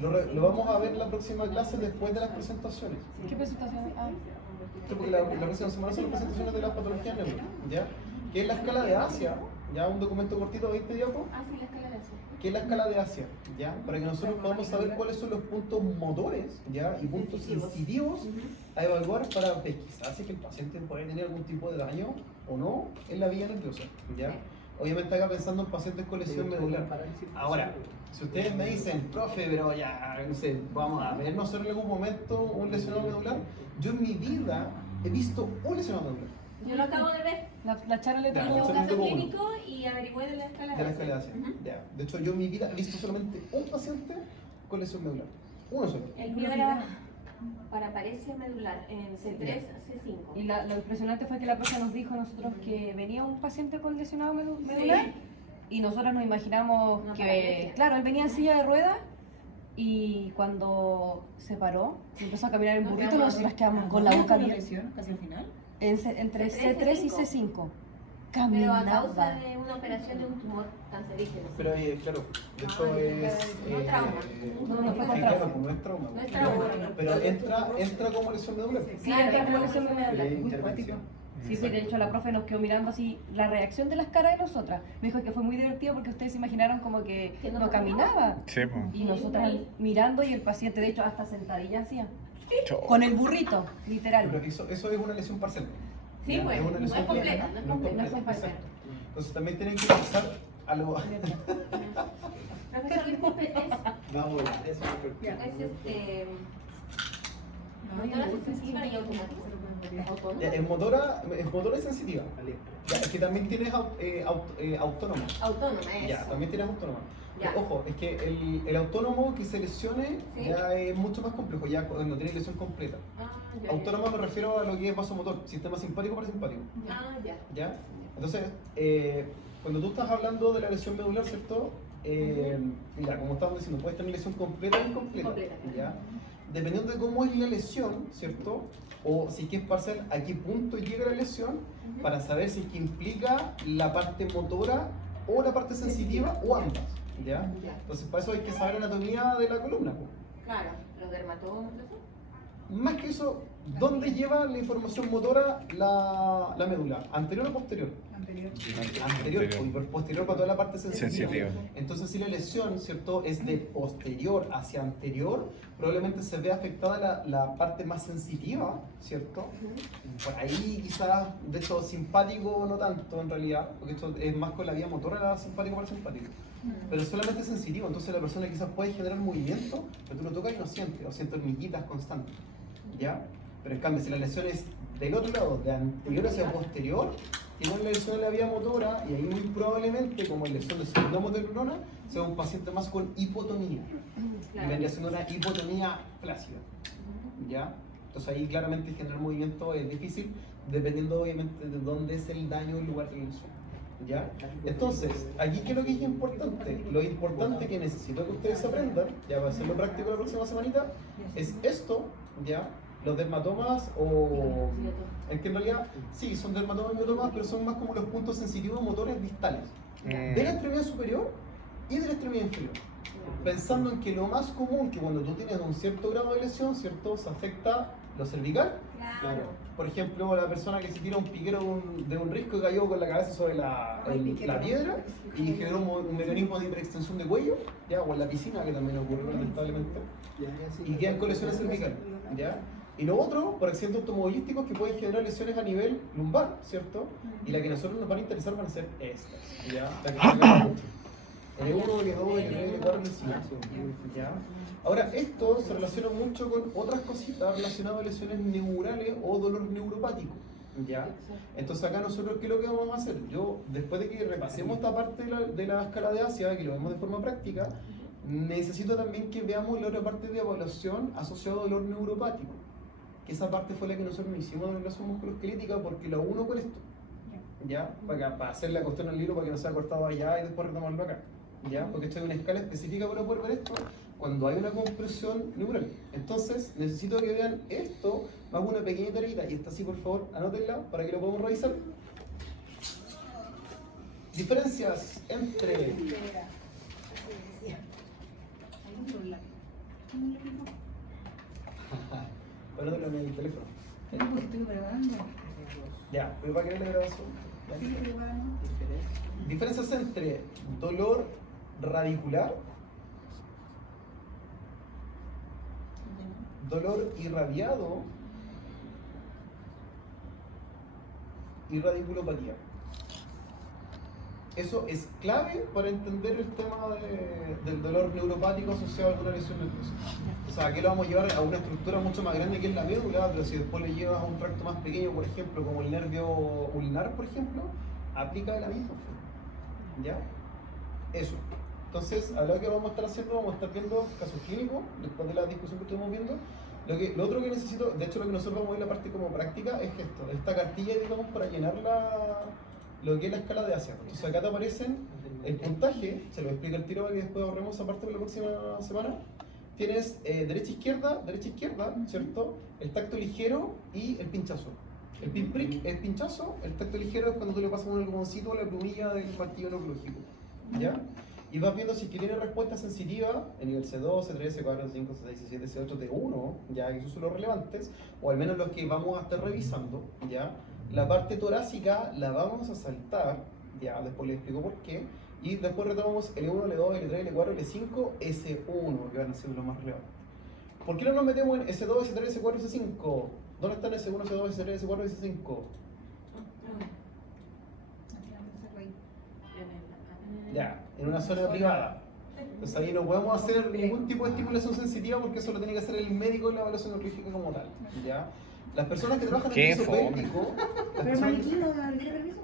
Lo vamos a ver en la próxima clase después de las presentaciones. ¿Qué presentación? Ah. Porque la próxima semana son las presentaciones de las patologías neuro, ¿ya? Que es la escala de Asia, ya un documento cortito, 20 diapos. Ah, sí, la escala de Asia. Que es la escala de Asia, ¿ya? Para que nosotros podamos saber cuáles son los puntos motores, ¿ya? Y puntos sensitivos a evaluar para pesquisar si que el paciente puede tener algún tipo de daño o no en la vía nerviosa, ¿ya? Obviamente acá pensando en pacientes con lesión medular. Ahora, si ustedes me dicen, profe, pero ya, no sé, vamos a ver nosotros en algún momento un lesionado medular, yo en mi vida he visto un lesionado medular. Yo lo acabo de ver. La Charo le Ya, Hice trajo un no, caso uno. clínico y averigüé de la escala De la de escala de Asia. Asia, ya. De hecho, yo en mi vida he visto solamente un paciente con lesión medular. Uno solo. El mío era para paresia medular en C3, C5. Y lo impresionante fue que la profe nos dijo a nosotros que venía un paciente con lesionado medular y nosotros nos imaginamos Una que, paralisia. claro, él venía en silla de ruedas y cuando se paró, y empezó a caminar en Nos burrito, quedamos nosotras así. quedamos con la boca abierta. lesión casi al final? Entre C3 C3 y C5. C5. Pero a causa Caminaba. de una operación de un tumor cancerígeno. Pero claro, de hecho es... no trauma. No fue con sí, trauma. claro, pues no es trauma. No es trauma. Pero entra como lesión medular. Sí, entra como lesión medular. Intervención. Sí, sí, de hecho la profe nos quedó mirando así la reacción de las caras de nosotras. Me dijo que fue muy divertido porque ustedes se imaginaron como que Que no no caminaba. Sí, pues. Y nosotras mirando y el paciente, de hecho, hasta sentadilla hacía. Chao. Con el burrito, Pero literal. eso es una lesión parcial. Sí, ¿Ya? pues, Es una no lesión es completa, plena, no es completa, no es completa. exacto. Entonces también tienen que pensar a lo... Profesor, disculpe, es Vamos, eso motora sensitiva y automática. Ya, es motora sensitiva. Ya, es que también tienes autónoma. Autónoma, eso. Ya, también tienes autónoma. Ya. Pero, ojo, es que el autónomo que se lesione Sí. ya es mucho más complejo, ya cuando tiene lesión completa. Ah, ya, Autónomo me refiero a lo que es vasomotor, sistema simpático parasimpático. ya. Ah, ya. ¿Ya? Entonces, cuando tú estás hablando de la lesión medular, ¿cierto? Mira, como estamos diciendo, puedes tener lesión completa o incompleta. Completa. ¿Ya? Dependiendo de cómo es la lesión, ¿cierto? O si es que es parcial, a qué punto llega la lesión, para saber si es que implica la parte motora o la parte sensitiva o ambas. ¿Ya? Ya. Entonces, para eso hay que saber anatomía de la columna. Po. Claro, los dermatólogos. Más que eso, ¿dónde lleva la información motora la médula? ¿Anterior o posterior? Anterior. Anterior, pues, posterior para toda la parte sensitiva. Sensitiva. Entonces, si la lesión, ¿cierto?, es de posterior hacia anterior, probablemente se ve afectada la parte más sensitiva, ¿cierto? Por ahí quizás, de hecho, simpático no tanto en realidad, porque esto es más con la vía motora, la simpático para simpático. Pero solamente sensitivo, entonces la persona quizás puede generar movimiento, pero tú lo tocas y no siente, o siente hormiguitas constantes, ¿ya? Pero en cambio, si la lesión es del otro lado, de anterior hacia posterior, tiene una lesión en la vía motora, y ahí muy probablemente, como lesión de segunda motorneurona, sea un paciente más con hipotonía, y vendría siendo una hipotonía flácida, ¿ya? Entonces ahí claramente generar movimiento es difícil, dependiendo obviamente de dónde es el daño, el lugar de la lesión. ¿Ya? Entonces, aquí ¿qué es lo que es importante? Lo importante que necesito que ustedes aprendan, ya va a hacerlo práctico la próxima semanita, es esto, ¿ya? Los dermatomas o... Es que en realidad, sí, son dermatomas y miotomas, pero son más como los puntos sensitivos motores distales. De la extremidad superior y de la extremidad inferior. Pensando en que lo más común, que cuando tú tienes un cierto grado de lesión, ¿cierto? Se afecta lo cervical. Claro. Por ejemplo, la persona que se tira un piquero de un risco y cayó con la cabeza sobre la piedra y generó un mecanismo de hiperextensión de cuello, ¿ya? O en la piscina, que también ocurre lamentablemente, y quedan con lesiones cervicales, ¿ya? Y lo otro, por accidentes automovilísticos que pueden generar lesiones a nivel lumbar, ¿cierto? Y la que a nosotros nos van a interesar van a ser estas, ¿ya? La que nos llama mucho. L1, L2, L3, L4, L5, ¿ya? Ahora, esto se relaciona mucho con otras cositas relacionadas a lesiones neurales o dolor neuropático, ¿ya? Entonces acá nosotros, ¿qué es lo que vamos a hacer? Yo, después de que repasemos esta parte de la escala de Asia, que lo vemos de forma práctica, necesito también que veamos la otra parte de evaluación asociada al dolor neuropático, que esa parte fue la que nosotros no hicimos en la relación musculoesquelética porque la uno con esto, ¿ya? Para hacer la cuestión al libro para que no sea cortado allá y después retomarlo acá, ¿ya? Porque esto hay una escala específica para poder ver esto cuando hay una compresión neural. Entonces, necesito que vean esto, hago una pequeña tareita, y esta sí, por favor, anótenla para que lo podamos revisar. Diferencias entre Bueno, te en el teléfono. Estoy grabando. Ya, ¿pero para qué le grabación? Sí, grabando. Diferencias entre dolor radicular, dolor irradiado y radiculopatía. Eso es clave para entender el tema del dolor neuropático asociado a alguna lesión nerviosa. O sea, aquí lo vamos a llevar a una estructura mucho más grande que es la médula, pero si después le llevas a un tracto más pequeño, por ejemplo, como el nervio ulnar, por ejemplo, aplica de la misma forma. ¿Ya? Eso. Entonces, a lo que vamos a estar haciendo, vamos a estar viendo casos clínicos, después de la discusión que estuvimos viendo. Lo otro que necesito, de hecho lo que nosotros vamos a ver en la parte como práctica es esto, esta cartilla, digamos, para llenar lo que es la escala de Asia. Entonces acá te aparecen el puntaje, se lo explico el tiro para que después ahorremos esa parte para la próxima semana. Tienes derecha izquierda, ¿cierto? El tacto ligero y el pinchazo. El pinprick, el pinchazo, el tacto ligero es cuando tú le pasas un algodoncito a la plumilla del martillo neurológico, ¿ya? Y vas viendo si tiene respuesta sensitiva en nivel C2, C3, C4, C5, C6, C7, C8, T1, ya que esos son los relevantes, o al menos los que vamos a estar revisando, ya. La parte torácica la vamos a saltar, ya, después les explico por qué, y después retomamos L1, L2, L3, L4, L5, S1, que van a ser los más relevantes. ¿Por qué no nos metemos en S2, S3, S4 y S5? ¿Dónde están S1, S2, S3, S4 y S5? Ya, en una zona privada. Entonces ahí no podemos hacer ningún tipo de estimulación sensitiva porque eso lo tiene que hacer el médico en la evaluación neurológica como tal. ¿Ya? Las personas que trabajan en el piso pélvico. Pero el maniquí no tiene permiso.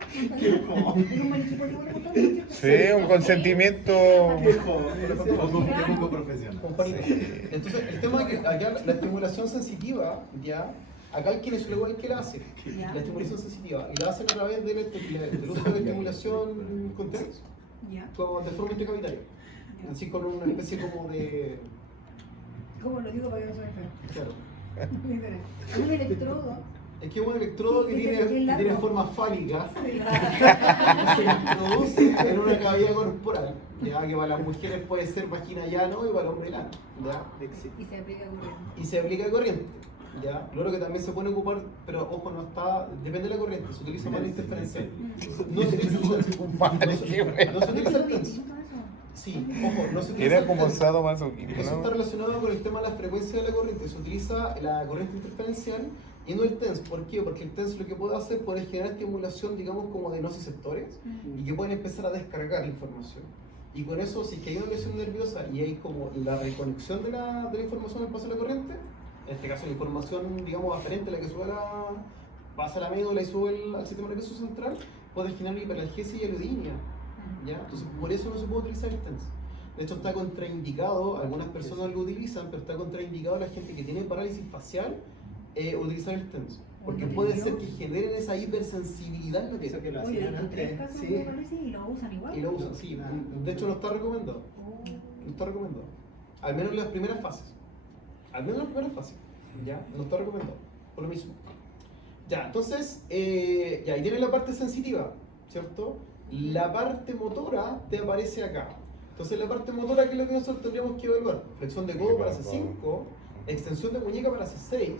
¿Es un maniquí polivalente? Sí, un consentimiento. Con profesional. Entonces, el tema es que acá la estimulación sensitiva, ya, acá el kinesiólogo es el que la hace, la estimulación sensitiva, y la hacen a través del uso de estimulación con TENS, de forma intercavitaria, así con una especie como de. ¿Cómo lo digo para que no se me enferme? Claro. Es un electrodo. Es que es un electrodo Sí, que que tiene forma fálica, se introduce en una cavidad corporal, ya que para las mujeres puede ser vagina llano y para el hombre lano, ¿ya? Y se aplica corriente. Y se aplica corriente, ¿ya? Lo que también se puede ocupar, pero ojo, no está, depende de la corriente, se utiliza para interferencial. No se utiliza, no se utiliza el TENS. Sí, ojo, no se utiliza Era el como TENS. sadomasoquismo, Eso está ¿no? relacionado con el tema de la frecuencia de la corriente. Se utiliza la corriente interferencial y no el TENS. ¿Por qué? Porque el TENS lo que puede hacer puede generar estimulación, digamos, como de nociceptores y que pueden empezar a descargar información. Y con eso, si es que hay una lesión nerviosa y hay como la reconexión de la información al paso de la corriente, en este caso la información, digamos, aferente a la que sube pasa a la médula y sube al sistema nervioso central, puede generar hiperalgesia y alodinia. ¿Ya? Entonces, por eso no se puede utilizar el TENS. De hecho, está contraindicado, algunas personas lo utilizan, pero está contraindicado a la gente que tiene parálisis facial utilizar el TENS. Porque puede ser que generen esa hipersensibilidad en la piel. Oye, he visto 3 casos de parálisis y lo usan igual. Y lo usan, sí. De hecho, no está recomendado. No está recomendado. Al menos en las primeras fases. Al menos en las primeras fases. ¿Ya? No está recomendado. Por lo mismo. Ya, entonces, ya, ahí tiene la parte sensitiva, ¿cierto? La parte motora te aparece acá. Entonces la parte motora, ¿qué es lo que nosotros tendríamos que evaluar? Flexión de codo para C5, extensión de muñeca para C6,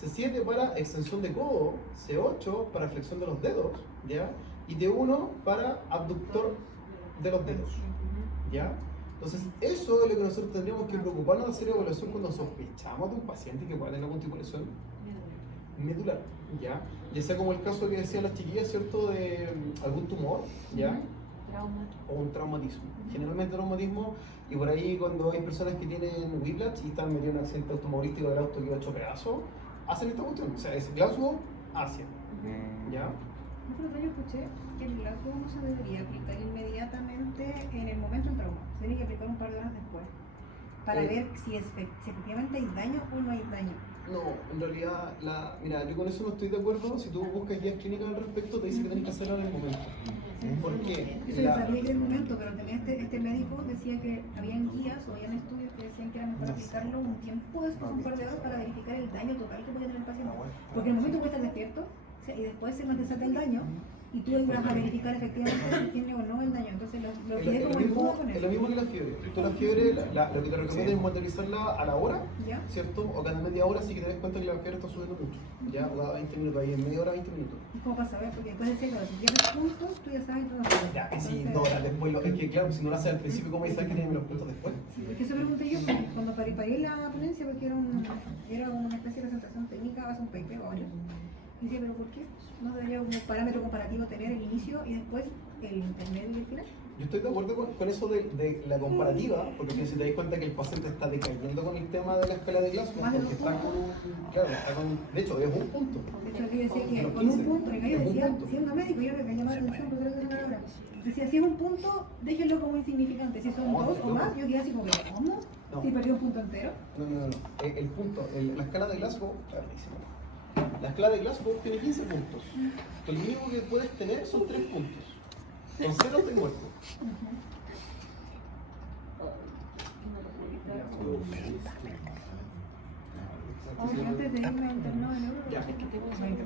C7 para extensión de codo, C8 para flexión de los dedos, ¿ya? Y T1 para abductor de los dedos, ¿ya? Entonces eso es lo que nosotros tendríamos que preocuparnos de hacer evaluación cuando sospechamos de un paciente que pueda tener algún tipo de lesión medular, ¿ya? Ya sea como el caso que decían las chiquillas, ¿cierto? De algún tumor, ¿ya? Trauma. O un traumatismo. Generalmente traumatismo, y por ahí cuando hay personas que tienen whiplash y están metidos en un accidente automovilístico del auto que va hecho pedazos, hacen esta cuestión. O sea, es Glasgow, Asia, ¿ya? Yo escuché que el Glasgow no se debería aplicar inmediatamente en el momento del trauma. Se tiene que aplicar un par de horas después. Para ver si efectivamente hay daño o no hay daño. No, en realidad, mira, yo con eso no estoy de acuerdo. Si tú buscas guías clínicas al respecto, te dice que tenés que hacerlo en el momento. ¿Por qué? Eso yo sabía que en el momento, pero también este médico decía que habían guías o habían estudios que decían que era mejor aplicarlo un tiempo después, un par de horas, para verificar el daño total que puede tener el paciente. Porque en el momento puede estar despierto, y después se nos desata el daño, y tú vas a verificar efectivamente si tiene o no el daño. Entonces lo Es pide lo como en duda mismo, con es eso. lo mismo que la fiebre. Tú la fiebre, lo que te recomiendo es monitorizarla a la hora, ¿Ya? ¿cierto? O cada media hora si que te das cuenta que la fiebre está subiendo mucho. Ya, o cada 20 minutos, ahí en media hora, 20 minutos. ¿Y cómo pasa? ¿Ves? Porque después decía, claro, si tienes puntos, tú ya sabes todo. Ya, que si Entonces, no, después, es que claro, si no lo haces al principio, ¿cómo dices que tienes los puntos después? sí, es que eso pregunté yo cuando paré la ponencia, porque era una especie de presentación técnica, hace un paper o varios. Y decía, ¿pero por qué? ¿No debería como parámetro comparativo tener el inicio y después el intermedio y el final? Yo estoy de acuerdo con eso de la comparativa, porque si te das cuenta que el paciente está decayendo con el tema de la escala de Glasgow, Más de porque dos está con claro, está con, de hecho, es un punto. De hecho, aquí decía que Los con un 15, punto, y yo es un decía, punto. siendo médico, yo me llamaba la atención, pero creo que es una hora. Decía, si es un punto, déjenlo como insignificante. Si son No, dos o no. más, yo quedé así como, ¿cómo? No. Si perdí un punto entero. No. El punto, la escala de Glasgow, la escala de Glasgow tiene 15 puntos. El mínimo que puedes tener son 3 puntos. Con 0 te muerto. Oye, antes de irme a internado de neuro, Ya. Es que te voy a hacer-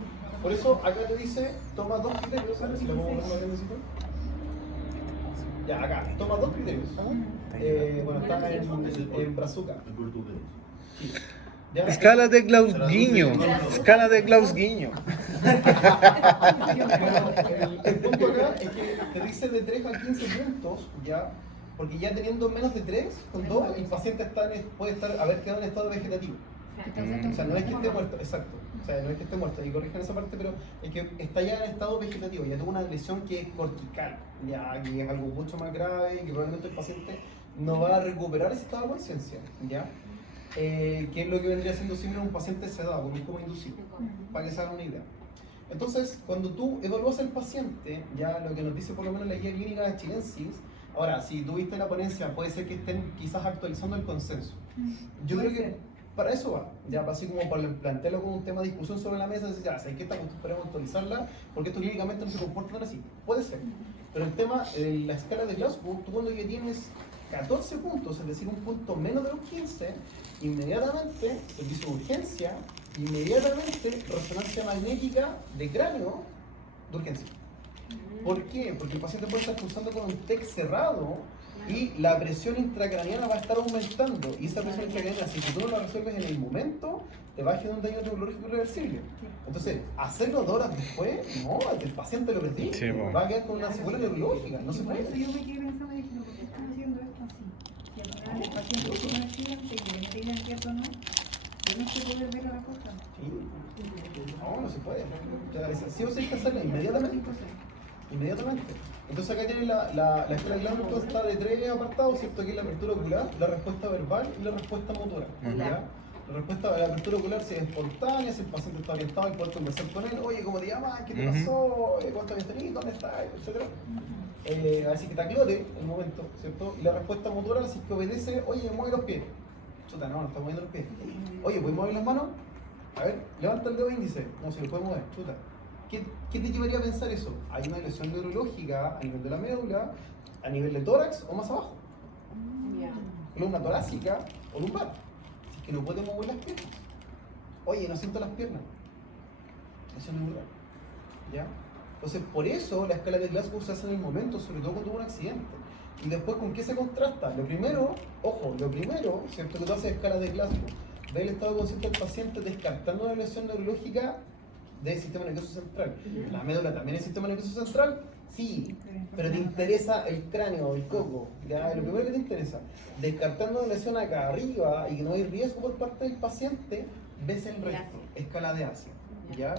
Por eso acá te dice, toma 2 criterios, a ver si lo vamos a ver más grandecito. Ya, acá, toma 2 criterios. Bueno, está en Brazuca. Sí. Ya. Escala de Gauss-Guiño. Escala de Gauss-Guiño. El punto acá es que te dice de 3 a 15 puntos, ya, porque ya teniendo menos de 3, con 2, el paciente puede haber quedado en estado vegetativo. O sea, no es que esté muerto, exacto. O sea, no es que esté muerto, y corrijan esa parte, pero es que está ya en estado vegetativo, ya tuvo una lesión que es cortical, ya que es algo mucho más grave y que probablemente el paciente no va a recuperar ese estado de conciencia, ¿ya? Que es lo que vendría siendo siempre un paciente sedado, con un coma inducido, para que se hagan una idea. Entonces, cuando tú evalúas al paciente, ya lo que nos dice por lo menos la guía clínica de chilensis, ahora, si tuviste la ponencia, puede ser que estén quizás actualizando el consenso. Yo creo que para eso va, ya así como para plantearlo como un tema de discusión sobre la mesa, decir, ya, ¿sabes qué? Podemos actualizarla, porque esto clínicamente no se comporta tan así. Puede ser. Pero el tema, la escala de Glasgow, tú cuando ya tienes 14 puntos, es decir, un punto menos de los 15, inmediatamente, servicio de urgencia, inmediatamente resonancia magnética de cráneo de urgencia. ¿Por qué? Porque el paciente puede estar cruzando con un TEC cerrado y la presión intracraniana va a estar aumentando. Y esa presión intracraniana, si tú no la resuelves en el momento, te va a generar un daño neurológico irreversible. Entonces, hacerlo 2 horas después, no, el paciente lo perdí. Sí, bueno. Va a quedar con una secuela neurológica, no se Por eso puede. yo me quedé pensando y dije, ¿por qué están haciendo esto así? Y al final el paciente tuvo un accidente y le mete identidad o no, tienes que poder ver la respuesta. Sí. No, no se puede. Sí o sí hay que hacerla inmediatamente. Inmediatamente. Entonces acá tienen la escala de Glasgow, está de 3 apartados, ¿cierto? Aquí es la apertura ocular, la respuesta verbal y la respuesta motora. ¿Ya? La respuesta de la apertura ocular si es espontánea, si el paciente está orientado y poder conversar con él, oye, ¿cómo te llamas? ¿Qué te pasó? ¿Cuánto habías tenido? ¿Dónde estás? Etcétera. Así que te aclore el momento, ¿cierto? Y la respuesta motora, así que obedece, oye, mueve los pies. Chuta, no está moviendo los pies. Oye, ¿puedes mover las manos? A ver, levanta el dedo índice. No, si lo puedes mover, chuta. ¿Qué te llevaría a pensar eso? Hay una lesión neurológica a nivel de la médula, a nivel de tórax o más abajo. Columna torácica o lumbar. Si es que no puede mover las piernas. Oye, no siento las piernas. Lesión neural. ¿Ya? Entonces, por eso la escala de Glasgow se hace en el momento, sobre todo cuando hubo un accidente. Y después, ¿con qué se contrasta? Lo primero, ¿cierto? Que tú haces escala de Glasgow. Ve el estado consciente del paciente descartando una lesión neurológica del sistema nervioso central. La médula también es sistema nervioso central, sí, pero te interesa el cráneo, el coco, ¿ya? Lo primero que te interesa. Descartando una lesión acá arriba y que no hay riesgo por parte del paciente, ves el resto, escala de Asia, ¿ya?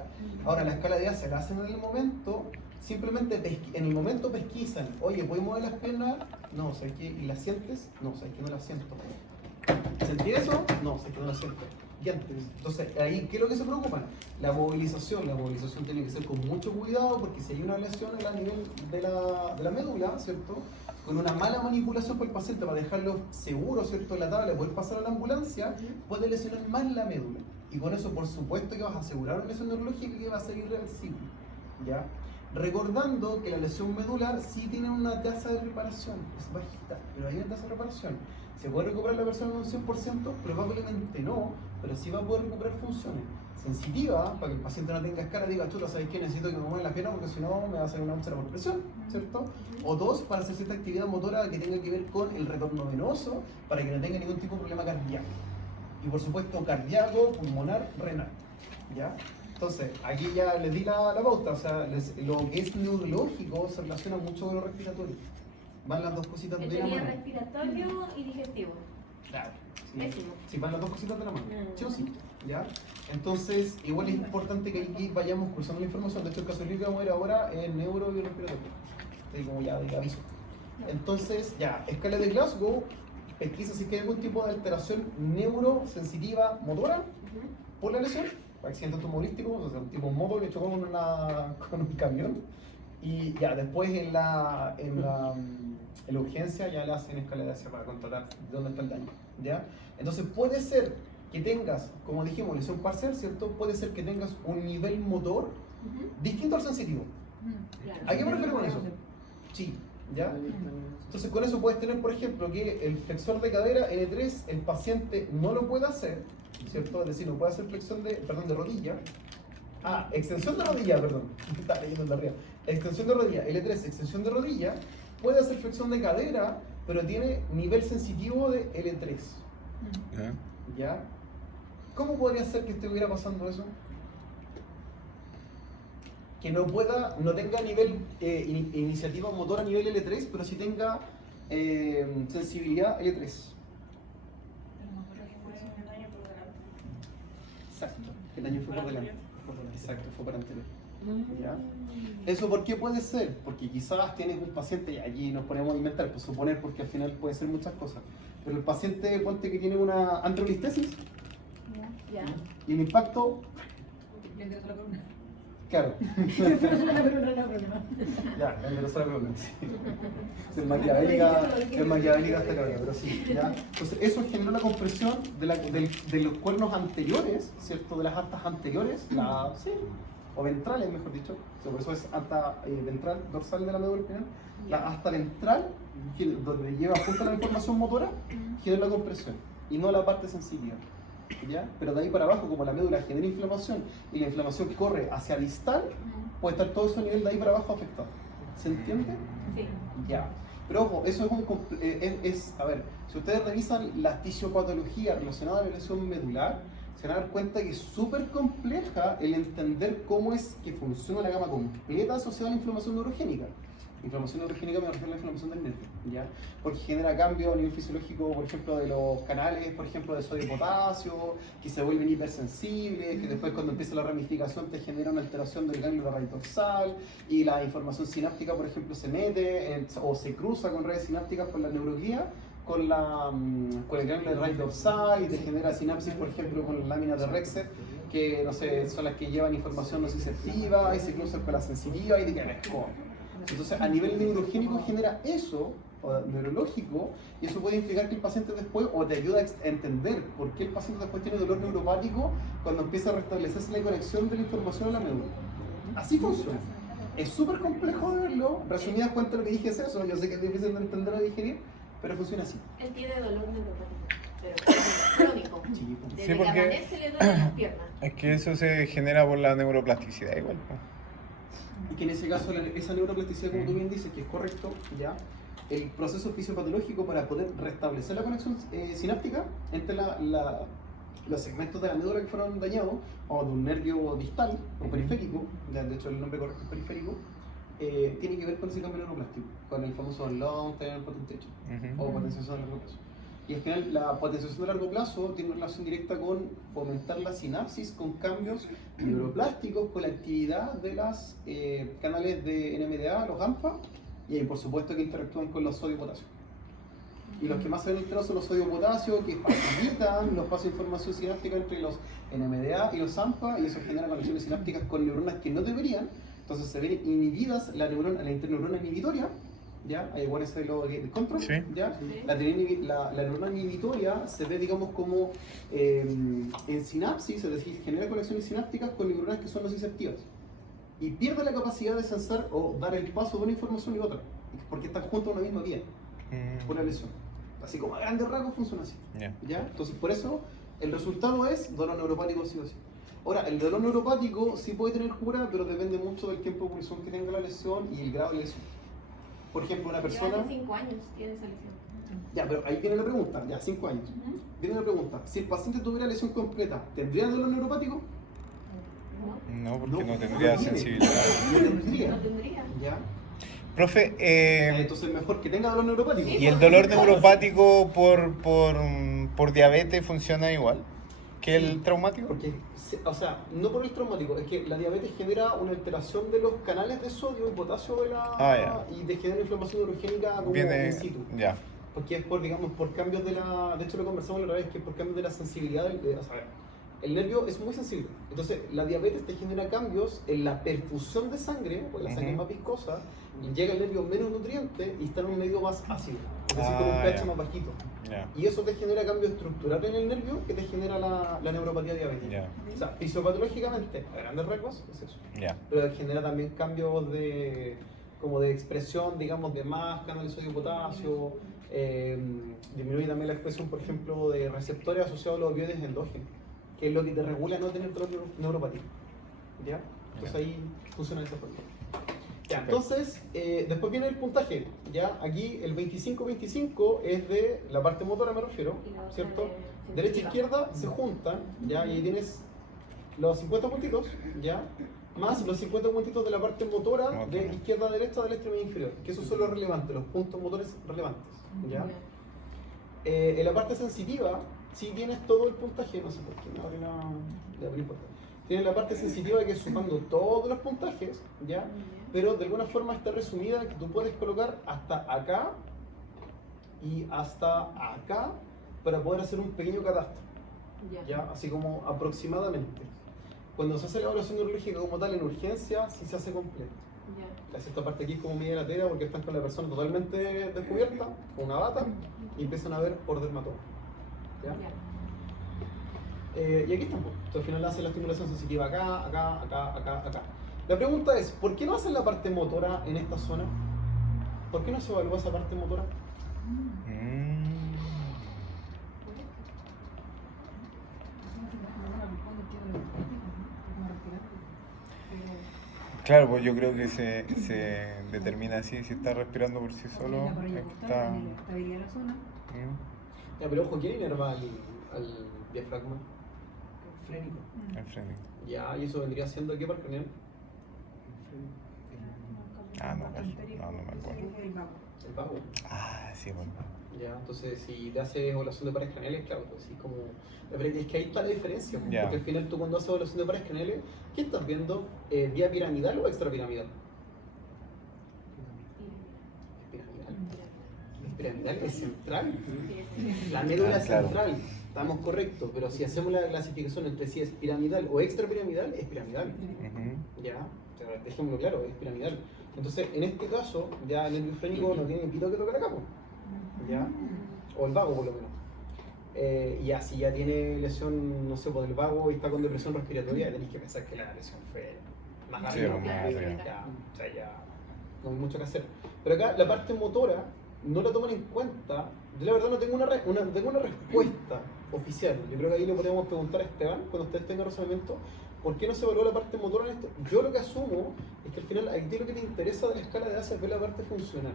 Ahora, la escala de Asia la hacen en el momento, simplemente en el momento pesquisan, oye, ¿puedes mover las piernas? No, ¿sabes qué? ¿Y las sientes? No, ¿sabes qué? No las siento. ¿Sentí eso? No, ¿sabes qué? No las siento. Y antes. Entonces, ahí, ¿qué es lo que se preocupan? La movilización tiene que ser con mucho cuidado porque si hay una lesión a nivel de la médula, ¿cierto? Con una mala manipulación por el paciente para dejarlo seguro, ¿cierto? En la tabla, poder pasar a la ambulancia, puede lesionar más la médula. Y con eso, por supuesto, que vas a asegurar una lesión neurológica que va a ser irreversible, ¿ya? Recordando que la lesión medular sí tiene una tasa de reparación, es bajita, pero hay una tasa de reparación. ¿Se puede recuperar la persona en un 100%? Probablemente no, pero sí va a poder recuperar funciones. Sensitiva, para que el paciente no tenga escala, diga, chuta, ¿sabes qué? Necesito que me muevan la pierna porque si no me va a hacer una úlcera por presión, ¿cierto? O dos, para hacer cierta actividad motora que tenga que ver con el retorno venoso, para que no tenga ningún tipo de problema cardíaco. Y por supuesto, cardíaco, pulmonar, renal, ¿ya? Entonces, aquí ya les di la pauta, o sea, lo que es neurológico se relaciona mucho con lo respiratorio. Van las dos cositas de la Tenía mano. respiratorio y digestivo. Claro. Pésimo. Sí, van las dos cositas de la mano. Mm. Sí o sí. ¿Ya? Entonces, igual es importante que aquí vayamos cruzando la información. De hecho, el caso de que vamos a ver ahora es neuro y respiratorio. Así como ya de aviso. Entonces, ya, escala de Glasgow, pesquisa si hay algún tipo de alteración neurosensitiva motora por la lesión, accidente automovilístico, o sea, un tipo moto que chocó con un camión. Y ya, después en la urgencia ya le hacen escala de Glasgow para controlar dónde está el daño. ¿Ya? Entonces puede ser que tengas, como dijimos, lesión parcial, ¿cierto? Puede ser que tengas un nivel motor distinto al sensitivo. Claro. ¿A qué me refiero con eso? Sí, ¿ya? Entonces con eso puedes tener, por ejemplo, que el flexor de cadera L3 el paciente no lo puede hacer, ¿cierto? Es decir, no puede hacer flexión de rodilla. Ah, extensión de rodilla, perdón. Está leyendo el de arriba. Extensión de rodilla, L3, extensión de rodilla. Puede hacer flexión de cadera, pero tiene nivel sensitivo de L3. ¿Ya? ¿Cómo podría ser que estuviera pasando eso? Que no tenga nivel iniciativa motora a nivel L3, pero sí tenga sensibilidad L3. Exacto, el daño fue por delante. Exacto, fue por anterior. ¿Ya? ¿Eso por qué puede ser? Porque quizás tienes un paciente, y allí nos ponemos a inventar, pues suponer, porque al final puede ser muchas cosas. Pero el paciente, ponte que tiene una antrolistesis, Ya. y el impacto, claro. Ya, enderezó la columna, sí. Es maquiavélica esta cabra, pero sí, ¿ya? Entonces eso generó la compresión de los cuernos anteriores, ¿cierto? De las astas anteriores, o ventrales, mejor dicho. Por eso es asta ventral, dorsal de la médula espinal. La asta ventral, donde lleva justo la información motora, genera la compresión, y no la parte sensitiva. ¿Ya? Pero de ahí para abajo, como la médula genera inflamación y la inflamación corre hacia distal, puede estar todo eso a nivel de ahí para abajo afectado. ¿Se entiende? Sí. Ya. Pero ojo, eso a ver, si ustedes revisan la fisiopatología relacionada a la lesión medular, se van a dar cuenta que es súper compleja el entender cómo es que funciona la gama completa asociada a la inflamación neurogénica. Inflamación neurogénica me refiero a la inflamación del nervio, ¿ya? Porque genera cambios a nivel fisiológico, por ejemplo, de los canales, por ejemplo, de sodio y potasio, que se vuelven hipersensibles, que después cuando empieza la ramificación te genera una alteración del ganglio raíz dorsal, y la información sináptica, por ejemplo, se mete o se cruza con redes sinápticas por la neuroglía, con el ganglio de raíz dorsal, y te genera sinapsis, por ejemplo, con las láminas de Rexet, que no sé, son las que llevan información nociceptiva, y se cruzan con la sensitiva, y te quedan escoba. Entonces, a nivel neurogénico genera eso, o neurológico, y eso puede implicar que el paciente después, o te ayuda a entender por qué el paciente después tiene dolor neuropático cuando empieza a restablecerse la conexión de la información a la médula. Así funciona. Es súper complejo de verlo. Resumidas cuentas, lo que dije es eso. Yo sé que es difícil de entender o digerir, pero funciona así. Él tiene dolor neuropático, pero crónico. Sí, Desde Sí, que porque- amanece le duelen las piernas. Es que eso se genera por la neuroplasticidad igual. Po. Y que en ese caso esa neuroplasticidad, como tú bien dices, que es correcto, ya, el proceso fisiopatológico para poder restablecer la conexión sináptica entre los segmentos de la médula que fueron dañados, o de un nervio distal o periférico, de hecho el nombre correcto es periférico, tiene que ver con ese cambio neuroplástico, con el famoso long term potentiation, o potenciación a largo plazo. Y al final la potenciación a largo plazo tiene una relación directa con fomentar la sinapsis con cambios neuroplásticos, con la actividad de las canales de NMDA, los AMPA, y por supuesto que interactúan con los sodio-potasio. Y los que más se ven alterados son los sodio-potasio, que facilitan los pasos de información sináptica entre los NMDA y los AMPA, y eso genera conexiones sinápticas con neuronas que no deberían. Entonces se ven inhibidas la interneurona inhibitoria, ¿ya? Igual es el control, Sí. ¿ya? Sí. La neurona inhibitoria se ve, digamos, como en sinapsis, es decir, genera conexiones sinápticas con neuronas que son nociceptivas. Y pierde la capacidad de sensar o dar el paso de una información y otra, porque están juntos en una misma vía, por la lesión. Así como a grandes rasgos funciona así. Ya. ¿Ya? Entonces, por eso, el resultado es dolor neuropático sí o sí. Ahora, el dolor neuropático sí puede tener cura, pero depende mucho del tiempo de evolución que tenga la lesión y el grado de la lesión. Por ejemplo, una Lleva persona... hace 5 años tiene esa lesión. Ya, pero ahí viene la pregunta, ya, 5 años. Viene la pregunta, si el paciente tuviera lesión completa, ¿tendría dolor neuropático? ¿No? No, porque no No tendría tiene. sensibilidad. No tendría. No tendría. ¿Ya? Profe, Entonces mejor que tenga dolor neuropático. ¿y el dolor neuropático por diabetes funciona igual que el traumático? Porque, o sea, no por el traumático, es que la diabetes genera una alteración de los canales de sodio y potasio de la, y de genera inflamación neurogénica como Viene, in situ. ya, Porque es por, digamos, por cambios de la... De hecho lo conversamos la otra vez, que es por cambios de la sensibilidad o sea, el nervio es muy sensible. Entonces, la diabetes te genera cambios en la perfusión de sangre, porque la sangre es más viscosa, y llega el nervio menos nutriente y está en un medio más ácido, es decir, con un pH ya. más bajito. ya, Y eso te genera cambios estructurales en el nervio que te genera la neuropatía diabética. ya, O sea, fisiopatológicamente, a grandes rasgos, es eso. ya. Pero genera también cambios de, como de expresión, digamos, de más canales de sodio-potasio, disminuye también la expresión, por ejemplo, de receptores asociados a los opioides endógenos, que es lo que te regula no tener dolor neuropático. ¿Ya? Entonces Ya. ahí funciona de esta forma. Ya, entonces, después viene el puntaje. ¿Ya? Aquí el 25-25 es de la parte motora, me refiero, Y la otra ¿cierto? de Derecha e sensitiva. izquierda se juntan, ¿ya? Y ahí tienes los 50 puntitos, ¿ya? Más los 50 puntitos de la parte motora de Motora. izquierda a derecha del extremo inferior, que esos son los relevantes, los puntos motores relevantes, ¿ya? En la parte sensitiva, sí tienes todo el puntaje, no sé por qué, no importa. Tienes la parte sensitiva que es sumando todos los puntajes, ¿ya? Pero de alguna forma está resumida que tú puedes colocar hasta acá y hasta acá para poder hacer un pequeño catastro, ¿ya? Así como aproximadamente. Cuando se hace la evaluación neurológica como tal en urgencia, sí se hace completo. Esta parte aquí es como media latera porque están con la persona totalmente descubierta, con una bata, y empiezan a ver por dermatoma. ¿Ya? Y aquí están, pues. Entonces, al final hacen la estimulación sensitiva acá, acá, acá, acá, acá. La pregunta es, ¿por qué no hacen la parte motora en esta zona? ¿Por qué no se evalúa esa parte motora? Claro, pues yo creo que se determina así, si está respirando por sí solo, La parrilla está... costal, la estabilidad de la zona. Ya, pero ojo, ¿quién inerva al diafragma? Frénico. El freno. Ya, y eso vendría siendo ¿qué par craneal? Ah, no, no me acuerdo. El vago. El vago. Ah, sí, bueno. Ya, entonces si te haces evaluación de pares craneales, claro, pues sí, como... Pero es que ahí está la diferencia, Ya. porque al final tú cuando haces evaluación de pares craneales, ¿qué estás viendo? ¿Vía piramidal o extrapiramidal? Es piramidal, es central. La médula Ah, es claro. central, estamos correctos, pero si hacemos la clasificación entre si es piramidal o extrapiramidal, es piramidal. Ujú. Ya, dejémoslo claro, es piramidal. Entonces, en este caso, ya el nervio frénico no tiene pito que tocar acá, pues. ¿Ya? O el vago, por lo menos. Y así ya tiene lesión, no sé, por el vago y está con depresión respiratoria, tenéis que pensar que la lesión fue más Sí, grave. más grave. Ya, o sea, ya no hay mucho que hacer. Pero acá la parte motora no la toman en cuenta. Yo la verdad no tengo tengo una respuesta oficial. Yo creo que ahí le podríamos preguntar a Esteban, cuando ustedes tengan razonamiento, ¿por qué no se evalúa la parte motora en esto? Yo lo que asumo es que al final a ti lo que te interesa de la escala de ASA es ver la parte funcional.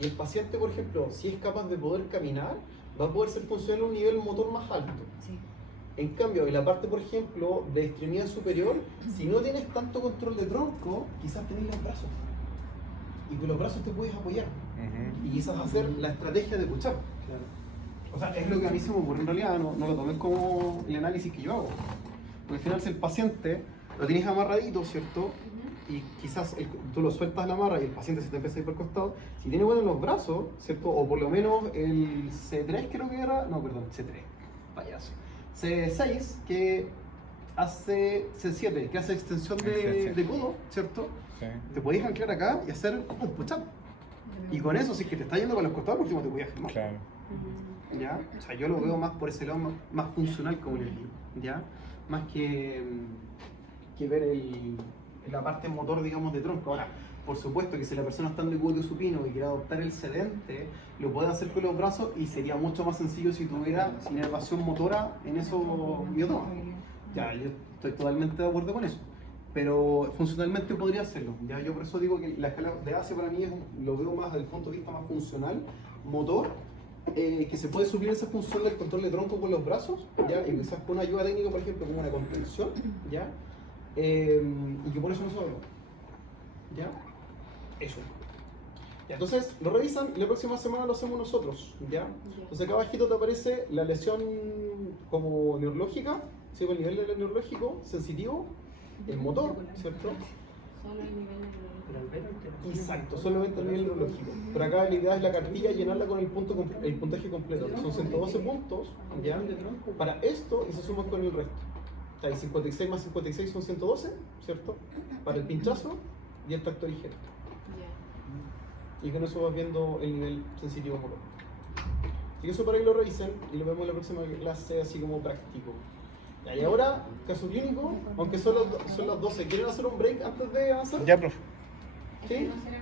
Y el paciente, por ejemplo, si es capaz de poder caminar, va a poder ser funcional a un nivel motor más alto. Sí. En cambio, en la parte, por ejemplo, de extremidad superior, si no tienes tanto control de tronco, quizás tenés los brazos. Y con los brazos te puedes apoyar. Ujú. Y quizás hacer la estrategia de puchar. O sea, es lo que a mí se me ocurre en realidad, no lo tomen como el análisis que yo hago. Porque al final, si el paciente lo tienes amarradito, ¿cierto? Y quizás tú lo sueltas la amarra y el paciente se te empieza a ir por el costado. Si tiene bueno en los brazos, ¿cierto? O por lo menos el C3 creo que era, no, perdón, C3, payaso. C6 que hace, C7 que hace extensión de codo, ¿cierto? Sí. Te podías anclar acá y hacer un push-up. Y con eso, si es que te está yendo para los costados, por último te podías firmar. Claro. ¿Ya? O sea, yo lo veo más por ese lado, más funcional como les digo, ¿ya? Más que ver la parte motor, digamos, de tronco. Ahora, por supuesto que si la persona está en decúbito supino y quiere adoptar el sedente, lo puede hacer con los brazos y sería mucho más sencillo si tuviera inervación motora en esos miotomas. Ya, yo estoy totalmente de acuerdo con eso. Pero funcionalmente podría hacerlo. Ya, yo por eso digo que la escala de ACE para mí lo veo más desde el punto de vista más funcional, motor, que se puede suplir esa función del control de tronco con los brazos, ¿ya? Y quizás con una ayuda técnica, por ejemplo, como una contención, ¿ya? Y que por eso no se habló. ¿Ya? Eso. Ya, entonces lo revisan y la próxima semana lo hacemos nosotros, ¿ya? Entonces acá abajito te aparece la lesión como neurológica, ¿sí? El nivel del neurológico, sensitivo, el motor, ¿cierto? Solo el nivel de Exacto, solamente a nivel neurológico. Pero acá la idea es la cartilla llenarla con el puntaje completo, que son 112 puntos, ¿ya? Para esto y se suma con el resto. O sea, 56 más 56 son 112, ¿cierto? Para el pinchazo y el tacto ligero. Y con eso vas viendo el nivel sensitivo motor. Así que eso para que lo revisen y lo vemos en la próxima clase así como práctico. Y ahora, caso clínico, aunque son las 12, ¿quieren hacer un break antes de avanzar? Ya, profe. ¿Sí? No será